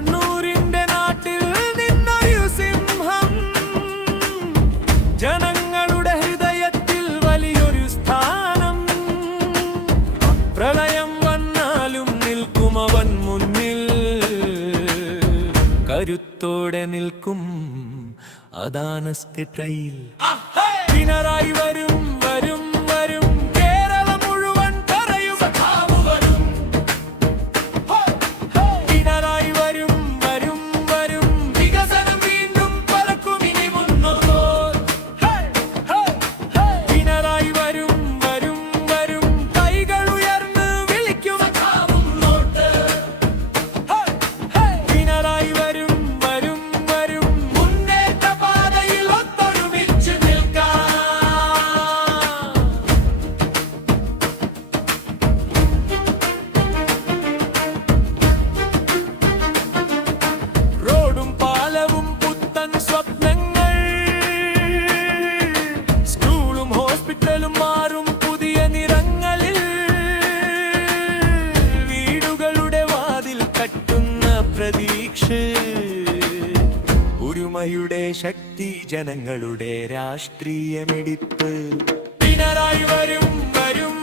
കണ്ണൂരിന്റെ നാട്ടിൽ നിന്നൊരു സിംഹം, ജനങ്ങളുടെ ഹൃദയത്തിൽ വലിയൊരു സ്ഥാനം. പ്രളയം വന്നാലും നിൽക്കുമവൻ മുന്നിൽ, കരുത്തോടെ നിൽക്കും അതാണ് സ്റ്റൈൽ. പിണറായി വരും വരും വരും, കേരളം മുഴുവൻ പറയും സഖാവ് വരും. പിണറായി വരും വരും വരും, വികസനം വീണ്ടും പറക്കും ഇനി മുന്നോട്ട്. പിണറായി വരും വരും വരും, കൈകൾ ഉയർന്ന് വിളിക്കും സഖാവും നോട്ട്. പിണറായി വരും വരും വരും, മുന്നേറ്റ പാതയിൽ ഒത്തൊരുമിച്ച് നിൽക്കാം. റോഡും പാലവും പുത്തൻ സ്വപ്നങ്ങൾ, സ്കൂളും ഹോസ്പിറ്റലും മാറും പുതിയ നിറങ്ങളിൽ. വീടുകളുടെ വാതിൽ തട്ടുന്ന പ്രതീക്ഷ, ഒരുമയുടെ ശക്തി, ജനങ്ങളുടെ രാഷ്ട്രീയമെടുപ്പ്. പിണറായി വരും വരും